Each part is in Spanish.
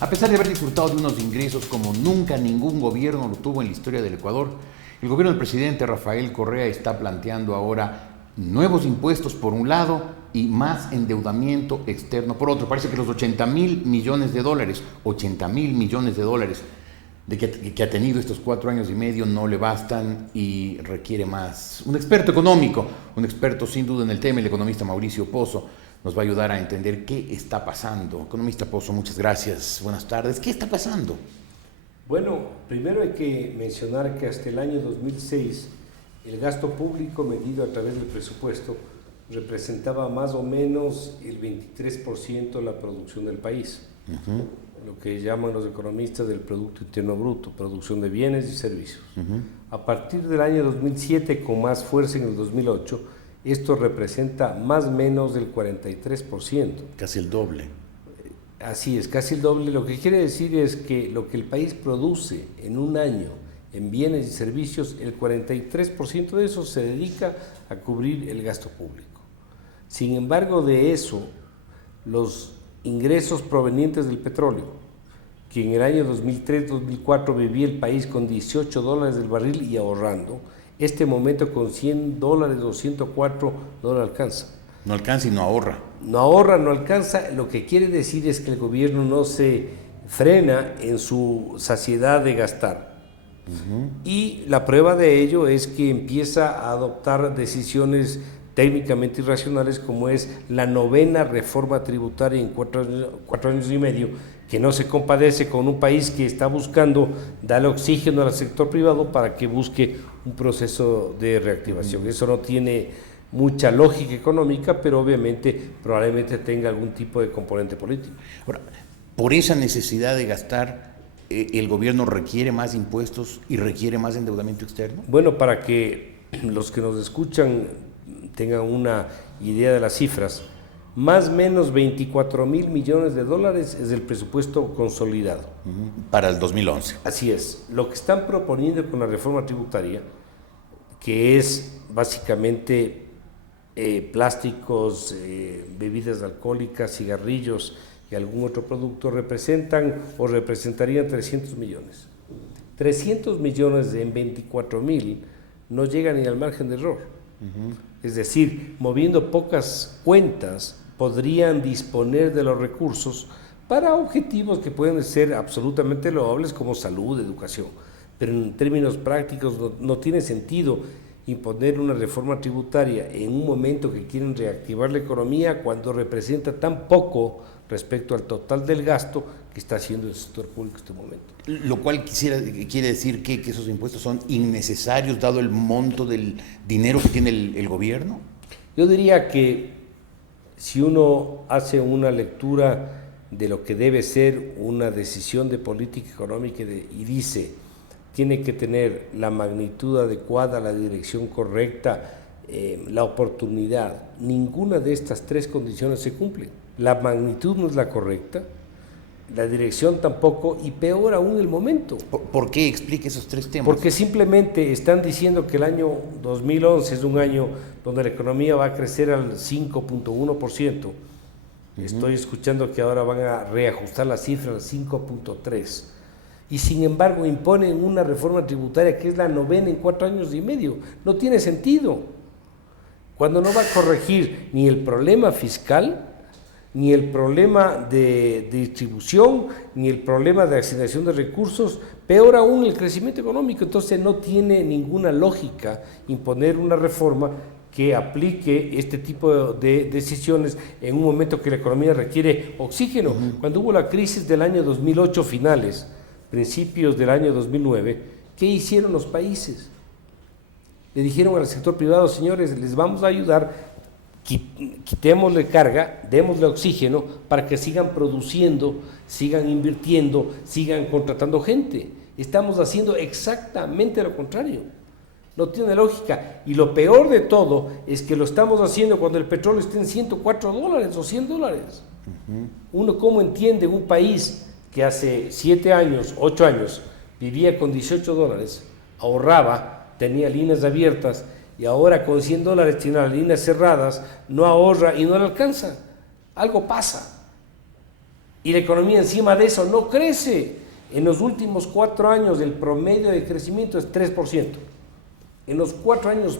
A pesar de haber disfrutado de unos ingresos como nunca ningún gobierno lo tuvo en la historia del Ecuador, el gobierno del presidente Rafael Correa está planteando ahora nuevos impuestos por un lado y más endeudamiento externo por otro. Parece que los 80.000 millones de dólares, 80.000 millones de dólares que ha tenido estos 4 años y medio no le bastan y requiere más. Un experto económico, un experto sin duda en el tema, el economista Mauricio Pozo, nos va a ayudar a entender qué está pasando. Economista Pozo, muchas gracias. Buenas tardes. ¿Qué está pasando? Bueno, primero hay que mencionar que hasta el año 2006 el gasto público medido a través del presupuesto representaba más o menos el 23% de la producción del país, lo que llaman los economistas del Producto Interno Bruto, producción de bienes y servicios. A partir del año 2007, con más fuerza en el 2008, esto representa más o menos del 43%. Casi el doble. Así es, casi el doble. Lo que quiere decir es que lo que el país produce en un año en bienes y servicios, el 43% de eso se dedica a cubrir el gasto público. Sin embargo, de eso, los ingresos provenientes del petróleo, que en el año 2003-2004 vivía el país con $18 del barril y ahorrando, este momento con $100 o 104 no le alcanza. No alcanza y no ahorra. No ahorra, no alcanza. Lo que quiere decir es que el gobierno no se frena en su saciedad de gastar. Y la prueba de ello es que empieza a adoptar decisiones técnicamente irracionales, como es la 9ª reforma tributaria en 4 años y medio, que no se compadece con un país que está buscando darle oxígeno al sector privado para que busque un proceso de reactivación. Eso no tiene mucha lógica económica, pero obviamente probablemente tenga algún tipo de componente político. Ahora, por esa necesidad de gastar, ¿el gobierno requiere más impuestos y requiere más endeudamiento externo? Bueno, para que los que nos escuchan tengan una idea de las cifras, más o menos 24.000 millones de dólares es el presupuesto consolidado. Para el 2011. Así es. Lo que están proponiendo con la reforma tributaria, que es básicamente plásticos, bebidas alcohólicas, cigarrillos y algún otro producto, representan o representarían 300 millones. 300 millones en 24.000 no llegan ni al margen de error. Es decir, moviendo pocas cuentas, podrían disponer de los recursos para objetivos que pueden ser absolutamente loables como salud, educación, pero en términos prácticos no tiene sentido imponer una reforma tributaria en un momento que quieren reactivar la economía cuando representa tan poco respecto al total del gasto que está haciendo el sector público en este momento. Lo cual quiere decir que esos impuestos son innecesarios dado el monto del dinero que tiene el gobierno. Yo diría que si uno hace una lectura de lo que debe ser una decisión de política económica y dice, tiene que tener la magnitud adecuada, la dirección correcta, la oportunidad, ninguna de estas 3 condiciones se cumple. La magnitud no es la correcta, la dirección tampoco, y peor aún el momento. ¿Por qué? Explique esos 3 temas. Porque simplemente están diciendo que el año 2011 es un año donde la economía va a crecer al 5.1%. Estoy escuchando que ahora van a reajustar la cifra al 5.3%. Y sin embargo imponen una reforma tributaria que es la 9ª en 4 años y medio. No tiene sentido. Cuando no va a corregir ni el problema fiscal, ni el problema de distribución, ni el problema de asignación de recursos, peor aún el crecimiento económico. Entonces no tiene ninguna lógica imponer una reforma que aplique este tipo de decisiones en un momento que la economía requiere oxígeno. Cuando hubo la crisis del año 2008 finales, principios del año 2009, ¿qué hicieron los países? Le dijeron al sector privado, señores, les vamos a ayudar, quitémosle carga, démosle oxígeno para que sigan produciendo, sigan invirtiendo, sigan contratando gente. Estamos haciendo exactamente lo contrario. No tiene lógica. Y lo peor de todo es que lo estamos haciendo cuando el petróleo está en $104 o $100. Uno, ¿cómo entiende un país que hace 7 años, 8 años, vivía con $18, ahorraba, tenía líneas abiertas, y ahora con $100 tiene las líneas cerradas, no ahorra y no le alcanza? Algo pasa. Y la economía encima de eso no crece. En los últimos 4 años el promedio de crecimiento es 3%. En los 6 años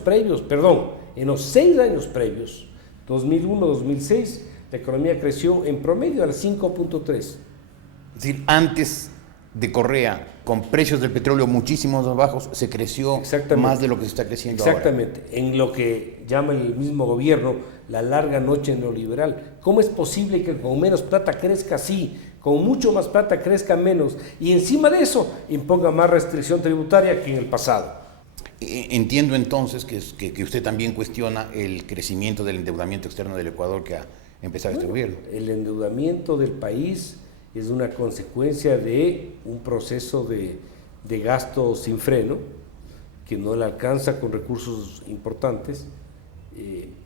previos, 2001-2006, la economía creció en promedio al 5.3%. Es decir, antes de Correa, con precios del petróleo muchísimo más bajos, se creció más de lo que se está creciendo ahora. Exactamente, en lo que llama el mismo gobierno la larga noche neoliberal. ¿Cómo es posible que con menos plata crezca así, con mucho más plata crezca menos, y encima de eso imponga más restricción tributaria que en el pasado? Entiendo entonces que usted también cuestiona el crecimiento del endeudamiento externo del Ecuador que ha empezado este gobierno. El endeudamiento del país es una consecuencia de un proceso de gasto sin freno, que no le alcanza con recursos importantes.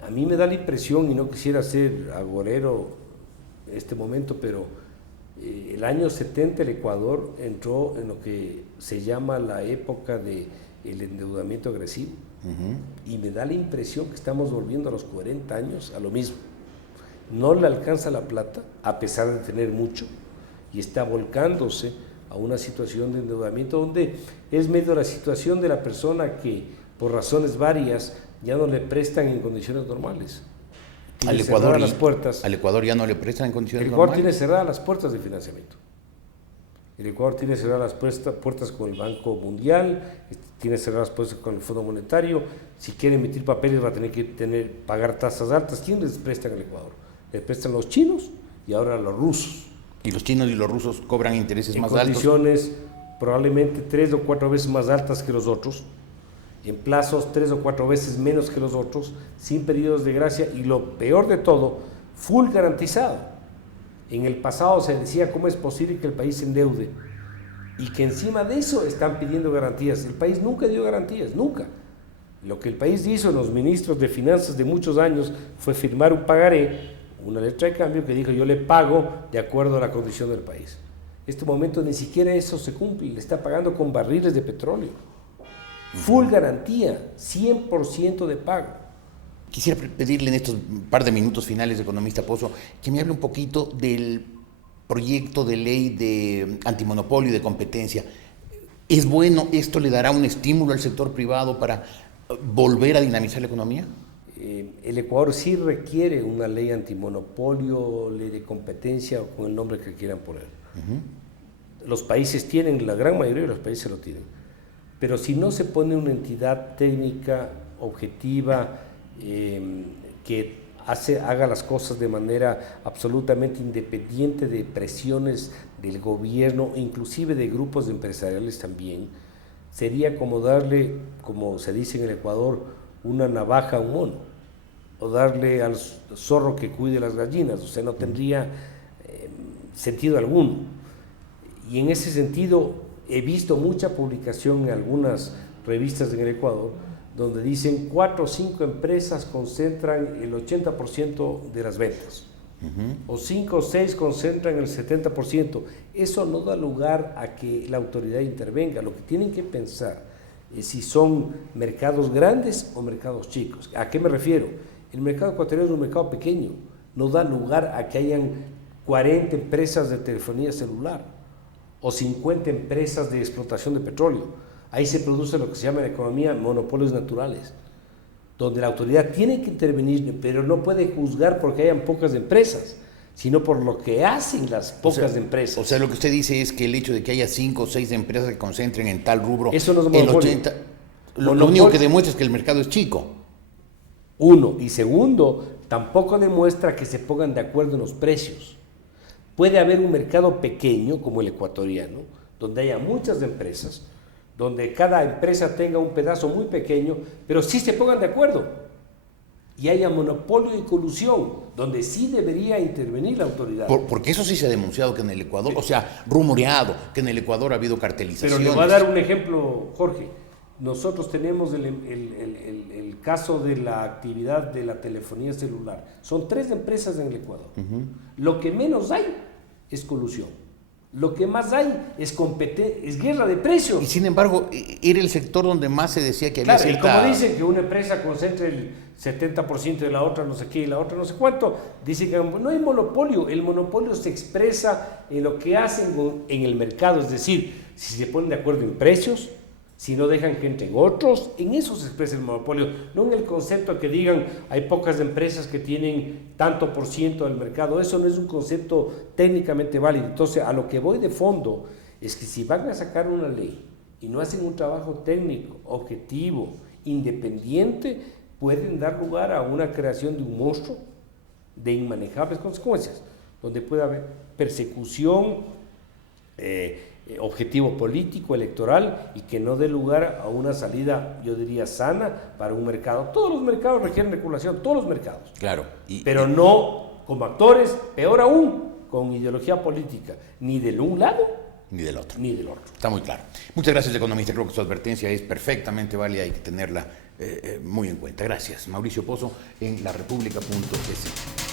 A mí me da la impresión, y no quisiera ser agorero en este momento, pero el año 70 el Ecuador entró en lo que se llama la época del endeudamiento agresivo. Y me da la impresión que estamos volviendo a los 40 años a lo mismo. No le alcanza la plata, a pesar de tener mucho, y está volcándose a una situación de endeudamiento donde es medio la situación de la persona que por razones varias ya no le prestan en condiciones normales. Al Ecuador ya no le prestan en condiciones normales. El Ecuador tiene cerradas las puertas de financiamiento. El Ecuador tiene cerradas las puertas con el Banco Mundial, tiene cerradas las puertas con el Fondo Monetario. Si quiere emitir papeles va a tener que pagar tasas altas. ¿Quién les presta en el Ecuador? Les prestan los chinos y ahora los rusos. Y los chinos y los rusos cobran intereses más altos. En condiciones probablemente 3 o 4 veces más altas que los otros, en plazos 3 o 4 veces menos que los otros, sin periodos de gracia, y lo peor de todo, full garantizado. En el pasado se decía cómo es posible que el país se endeude y que encima de eso están pidiendo garantías. El país nunca dio garantías, nunca. Lo que el país hizo, los ministros de finanzas de muchos años, fue firmar un pagaré, una letra de cambio que dijo: yo le pago de acuerdo a la condición del país. En este momento ni siquiera eso se cumple, le está pagando con barriles de petróleo. Full garantía, 100% de pago. Quisiera pedirle en estos par de minutos finales, economista Pozo, que me hable un poquito del proyecto de ley de antimonopolio y de competencia. ¿Es bueno? ¿Esto le dará un estímulo al sector privado para volver a dinamizar la economía? El Ecuador sí requiere una ley antimonopolio, ley de competencia, o con el nombre que quieran poner. Los países tienen, la gran mayoría de los países lo tienen, pero si no se pone una entidad técnica, objetiva, que haga las cosas de manera absolutamente independiente de presiones del gobierno, inclusive de grupos empresariales también, sería como darle, como se dice en el Ecuador, una navaja a un mono, o darle al zorro que cuide las gallinas. O sea, no tendría sentido alguno. Y en ese sentido he visto mucha publicación en algunas revistas en el Ecuador donde dicen 4 o 5 empresas concentran el 80% de las ventas, o 5 o 6 concentran el 70%. Eso no da lugar a que la autoridad intervenga. Lo que tienen que pensar es si son mercados grandes o mercados chicos. ¿A qué me refiero? El mercado ecuatoriano es un mercado pequeño, no da lugar a que hayan 40 empresas de telefonía celular o 50 empresas de explotación de petróleo. Ahí se produce lo que se llama en economía monopolios naturales, donde la autoridad tiene que intervenir, pero no puede juzgar porque hayan pocas empresas, sino por lo que hacen las pocas empresas. O sea, lo que usted dice es que el hecho de que haya 5 o 6 empresas que concentren en tal rubro, eso no es monopolio. Lo único que demuestra es que el mercado es chico. Uno, y segundo, tampoco demuestra que se pongan de acuerdo en los precios. Puede haber un mercado pequeño como el ecuatoriano, donde haya muchas empresas, donde cada empresa tenga un pedazo muy pequeño, pero sí se pongan de acuerdo y haya monopolio y colusión, donde sí debería intervenir la autoridad. Porque eso sí se ha denunciado que en el Ecuador, o sea, rumoreado, que en el Ecuador ha habido cartelizaciones. Pero le voy a dar un ejemplo, Jorge. Nosotros tenemos el caso de la actividad de la telefonía celular. Son 3 empresas en el Ecuador. Lo que menos hay es colusión. Lo que más hay es guerra de precios. Y sin embargo, era el sector donde más se decía que había Claro, y cierta... como dicen que una empresa concentra el 70% de la otra no sé qué y la otra no sé cuánto, dicen que no hay monopolio. El monopolio se expresa en lo que hacen en el mercado, es decir, si se ponen de acuerdo en precios, si no dejan que entren otros, en eso se expresa el monopolio, no en el concepto que digan hay pocas empresas que tienen tanto por ciento del mercado. Eso no es un concepto técnicamente válido. Entonces, a lo que voy de fondo es que si van a sacar una ley y no hacen un trabajo técnico, objetivo, independiente, pueden dar lugar a una creación de un monstruo de inmanejables consecuencias, donde puede haber persecución, objetivo político, electoral, y que no dé lugar a una salida, yo diría, sana para un mercado. Todos los mercados requieren regulación, todos los mercados. Claro. Pero no como actores, peor aún, con ideología política, ni del un lado, ni del otro. Ni del otro. Está muy claro. Muchas gracias, economista. Creo que su advertencia es perfectamente válida y hay que tenerla muy en cuenta. Gracias. Mauricio Pozo en larepublica.es.